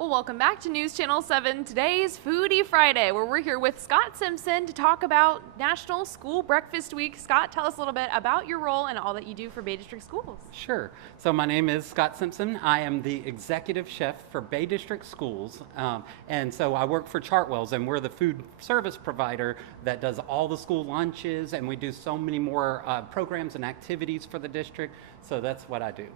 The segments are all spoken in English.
Well, welcome back to News Channel 7, today's Foodie Friday, where we're here with Scott Simpson to talk about National School Breakfast Week. Scott, tell us a little bit about your role and all that you do for Bay District Schools. Sure. So my name is Scott Simpson. I am the executive chef for Bay District Schools. And so I work for Chartwell's, and we're the food service provider that does all the school lunches, and we do so many more programs and activities for the district. So that's what I do.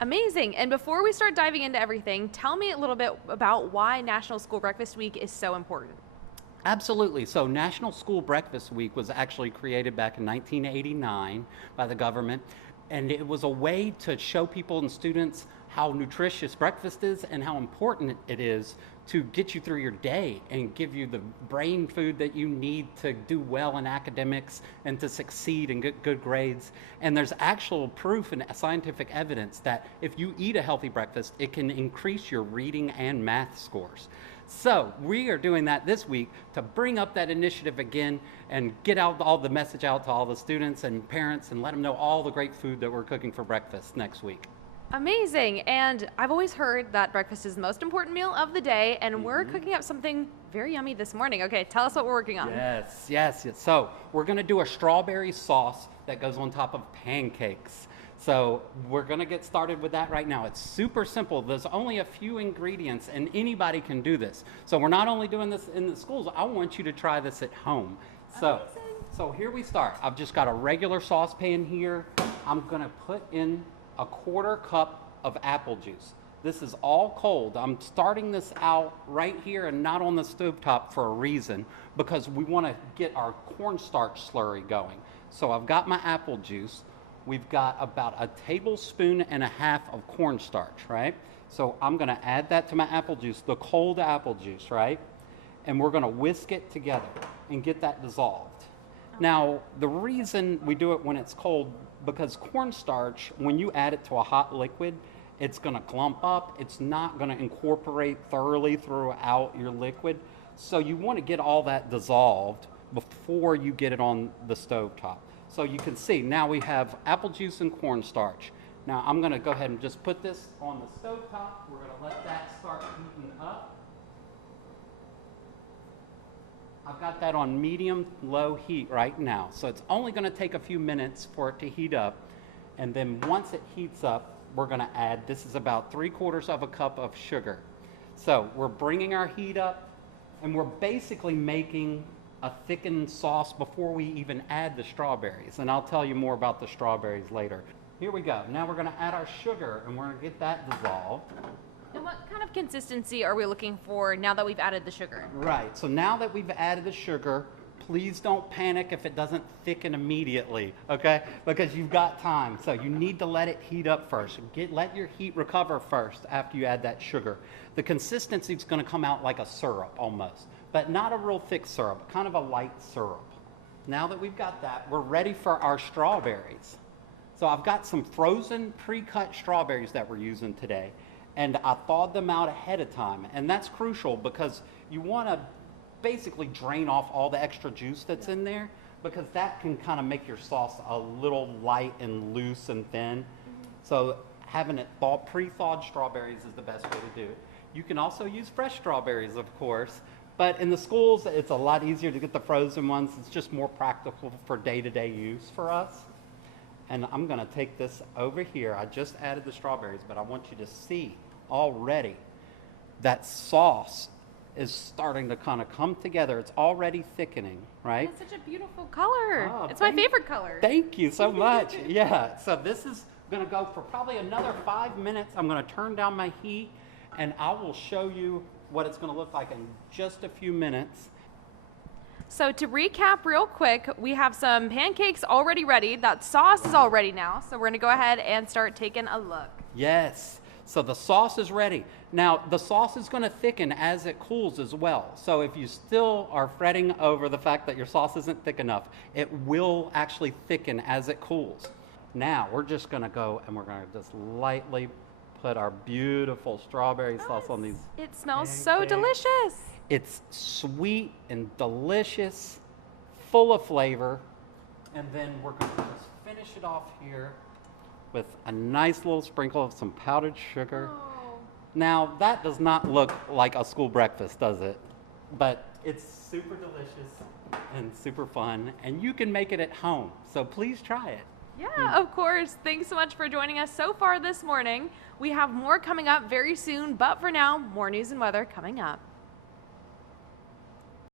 Amazing. And before we start diving into everything, tell me a little bit about why National School Breakfast Week is so important. Absolutely. So National School Breakfast Week was actually created back in 1989 by the government, and it was a way to show people and students how nutritious breakfast is and how important it is to get you through your day and give you the brain food that you need to do well in academics and to succeed and get good grades. And there's actual proof and scientific evidence that if you eat a healthy breakfast, it can increase your reading and math scores. So we are doing that this week to bring up that initiative again and get out all the message out to all the students and parents and let them know all the great food that we're cooking for breakfast next week. Amazing. And I've always heard that breakfast is the most important meal of the day, and we're cooking up something very yummy this morning. Okay, tell us what we're working on. Yes. So we're going to do a strawberry sauce that goes on top of pancakes. So we're going to get started with that right now. It's super simple. There's only a few ingredients, and anybody can do this. So we're not only doing this in the schools. I want you to try this at home. So here we start. I've just got a regular saucepan here. I'm going to put in a 1/4 cup of apple juice. This is all cold. I'm starting this out right here and not on the stovetop for a reason, because we want to get our cornstarch slurry going. So I've got my apple juice. We've got about 1.5 tablespoons of cornstarch, right? So I'm going to add that to my apple juice, the cold apple juice, right? And we're going to whisk it together and get that dissolved. Now, the reason we do it when it's cold, because cornstarch, when you add it to a hot liquid, it's going to clump up. It's not going to incorporate thoroughly throughout your liquid. So you want to get all that dissolved before you get it on the stovetop. So you can see now we have apple juice and cornstarch. Now I'm going to go ahead and just put this on the stovetop. We're going to let that start heating up. I've got that on medium-low heat right now. So it's only going to take a few minutes for it to heat up. And then once it heats up, we're going to add, this is about 3/4 cup of sugar. So we're bringing our heat up, and we're basically making a thickened sauce before we even add the strawberries. And I'll tell you more about the strawberries later. Here we go. Now we're going to add our sugar, and we're going to get that dissolved. And what kind of consistency are we looking for now that we've added the sugar? Right, so now that we've added the sugar, please don't panic if it doesn't thicken immediately, okay? Because you've got time, so you need to let it heat up first. Let your heat recover first after you add that sugar. The consistency is going to come out like a syrup almost, but not a real thick syrup, kind of a light syrup. Now that we've got that, we're ready for our strawberries. So I've got some frozen pre-cut strawberries that we're using today. And I thawed them out ahead of time. And that's crucial because you want to basically drain off all the extra juice that's in there, because that can kind of make your sauce a little light and loose and thin. So having it pre-thawed strawberries is the best way to do it. You can also use fresh strawberries, of course. But in the schools, it's a lot easier to get the frozen ones. It's just more practical for day-to-day use for us. And I'm going to take this over here. I just added the strawberries, but I want you to see already that sauce is starting to kind of come together. It's already thickening, right? It's such a beautiful color. Oh, it's my favorite color. Thank you so much. Yeah, so this is going to go for probably another 5 minutes. I'm going to turn down my heat, and I will show you what it's going to look like in just a few minutes. So to recap real quick, we have some pancakes already ready. That sauce is all ready now. So we're going to go ahead and start taking a look. Yes. So the sauce is ready. Now, the sauce is going to thicken as it cools as well. So if you still are fretting over the fact that your sauce isn't thick enough, it will actually thicken as it cools. Now, we're just going to go and we're going to just lightly put our beautiful strawberry sauce on these. It smells so delicious. It's sweet and delicious, full of flavor. And then we're going to just finish it off here with a nice little sprinkle of some powdered sugar. Oh. Now, that does not look like a school breakfast, does it? But it's super delicious and super fun, and you can make it at home. So please try it. Yeah, of course. Thanks so much for joining us so far this morning. We have more coming up very soon, but for now, more news and weather coming up.